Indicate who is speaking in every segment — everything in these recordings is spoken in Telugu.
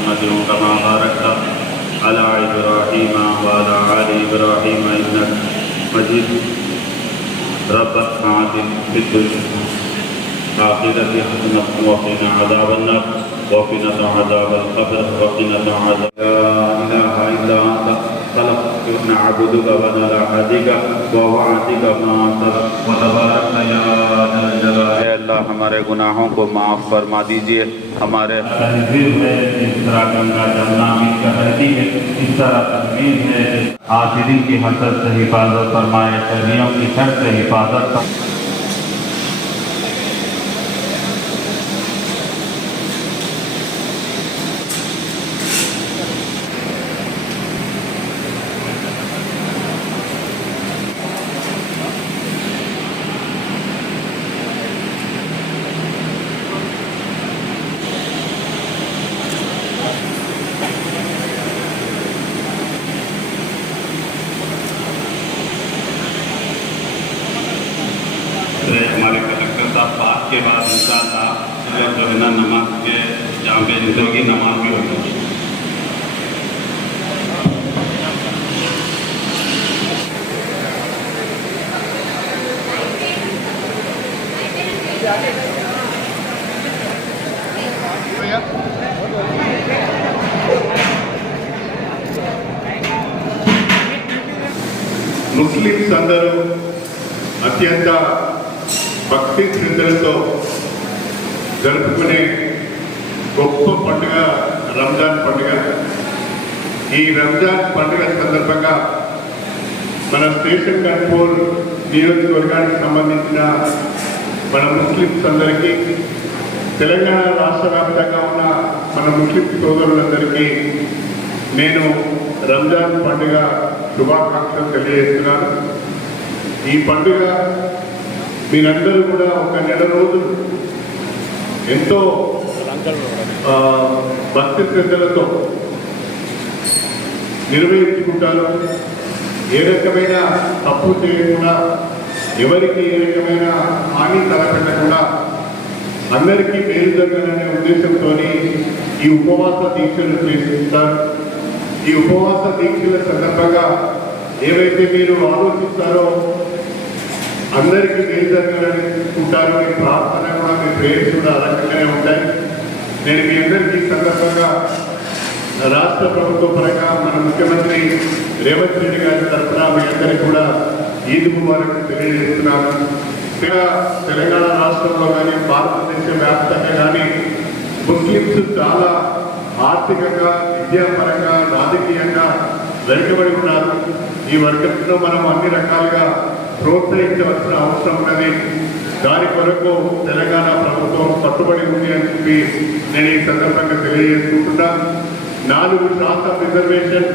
Speaker 1: محمد كما باركت على إبراهيم وعلى آل إبراهيم إنك مجيد. رب العالمين في الدنيا آخرة حسنة وقنا عذاب النار. وقنا عذاب القبر. وقنا عذاب نعبدك ونلعبدك ووعدك صدق وتبارك يا ذا الجلال. اے اللہ ہمارے گناہوں کو معاف فرما دیجیے ہمارے اس طرح گنگا جمنا میں کہتی ہے اس طرح تنظیر ہے حاضرین کی حسد سے حفاظت فرمائے شہریوں کی شر سے حفاظت فرمائے۔ के बाद इंसान आप जो है ना नमाज़ के, जहाँ पे ज़िंदगी नमाज़ भी होती
Speaker 2: है मुस्लिम ಅಂದರು अत्यंत భక్తి శ్రద్ధలతో జరుపుకునే గొప్ప పండుగ రంజాన్ పండుగ. ఈ రంజాన్ పండుగ సందర్భంగా మన స్టేషన్ కంట్రోల్ నియోజకవర్గానికి సంబంధించిన మన ముస్లిమ్స్ అందరికీ తెలంగాణ రాష్ట్ర వ్యాప్తంగా ఉన్న మన ముస్లిం సోదరులందరికీ నేను రంజాన్ పండుగ శుభాకాంక్షలు తెలియజేస్తున్నాను. ఈ పండుగ మీరందరూ కూడా ఒక నెల రోజులు ఎంతో భక్తి శ్రద్ధలతో నిర్వహించుకుంటారు. ఏ రకమైన తప్పు చేయకుండా ఎవరికి ఏ రకమైన హాని తలపెట్టకుండా అందరికీ మేలు జరగాలనే ఉద్దేశంతో ఈ ఉపవాస దీక్షలు చేస్తుంటారు ఈ ఉపవాస దీక్షల సందర్భంగా ఏవైతే మీరు ఆలోచిస్తారో అందరికీ మేలు జరగాలని ఉంటారు మీ ప్రార్థన కూడా మీ ప్రేయర్స్ కూడా ఆ రకంగానే ఉంటాయి. నేను మీ అందరికీ ఈ సందర్భంగా రాష్ట్ర ప్రభుత్వ పరంగా మన ముఖ్యమంత్రి రేవంత్ రెడ్డి గారి తరఫున మీ అందరికీ కూడా ఈద్ ముబారక్ తెలియజేస్తున్నాను. ఇంకా తెలంగాణ రాష్ట్రంలో కానీ భారతదేశ వ్యాప్తంగా కానీ ముస్లింస్ చాలా ఆర్థికంగా విద్యాపరంగా రాజకీయంగా వెనుకబడి ఉన్నారు. ఈ వర్గంలో మనం అన్ని రకాలుగా ప్రోత్సహించవలసిన అవసరం ఉన్నది. దాని కొరకు తెలంగాణ ప్రభుత్వం కట్టుబడి ఉంది అని చెప్పి నేను ఈ సందర్భంగా తెలియజేసుకుంటున్నాను నాలుగు శాతం రిజర్వేషన్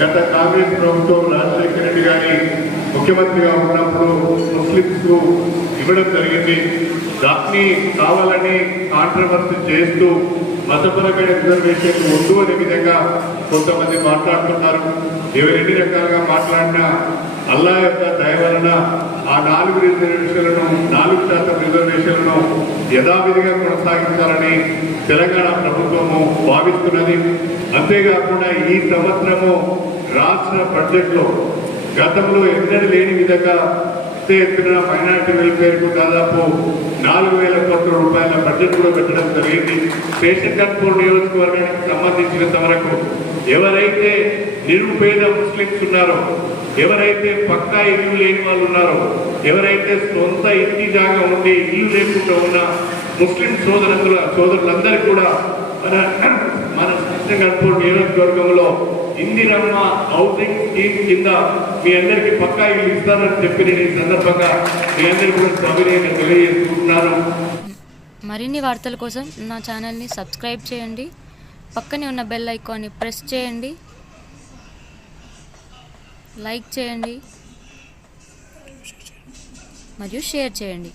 Speaker 2: గత కాంగ్రెస్ ప్రభుత్వం రాజశేఖర రెడ్డి గారి ముఖ్యమంత్రిగా ఉన్నప్పుడు ముస్లిమ్స్ ఇవ్వడం జరిగింది. దాన్ని కావాలని కాంట్రవర్సీ చేస్తూ మతపరమైన రిజర్వేషన్ ఉండు అనే విధంగా కొంతమంది మాట్లాడుతున్నారు. ఎవరు ఎన్ని రకాలుగా మాట్లాడినా అల్లా యొక్క వలన ఆ నాలుగు రిజర్వేషన్లను నాలుగు శాతం రిజర్వేషన్లను యథావిధిగా కొనసాగించాలని తెలంగాణ ప్రభుత్వము భావిస్తున్నది. అంతేకాకుండా ఈ సంవత్సరము రాష్ట్ర బడ్జెట్లో గతంలో ఎన్నడూ లేని విధంగా పెద్ద ఎత్తున మైనార్టీ వెల్ఫేర్కు దాదాపు నాలుగు వేల కోట్ల రూపాయల బడ్జెట్ కూడా పెట్టడం జరిగింది. స్టేషన్ కన్పూర్ నియోజకవర్గానికి సంబంధించినంత వరకు ఎవరైతే నిరుపేద ముస్లిమ్స్ ఉన్నారో ఎవరైతే పక్కా ఇల్లు లేని వాళ్ళు ఉన్నారో ఎవరైతే సొంత ఇంటి జాగా ఉండి ఇల్లు లేకుండా ఉన్న ముస్లిం సోదరుల సోదరులందరికీ కూడా మన కృష్ణగడ్పూర్ నియోజకవర్గంలో ఇందిరమ్మ హౌసింగ్ స్కీమ్ కింద మీ అందరికీ పక్కా ఇల్లు ఇస్తారని చెప్పి నేను ఈ సందర్భంగా మీ అందరికీ కూడా సవినయంగా తెలియజేసుకుంటున్నాను.
Speaker 3: మరిన్ని వార్తల కోసం నా ఛానల్ని సబ్స్క్రైబ్ చేయండి. పక్కనే ఉన్న బెల్ ఐకాన్ని ప్రెస్ చేయండి. లైక్ చేయండి. మరియు షేర్ చేయండి.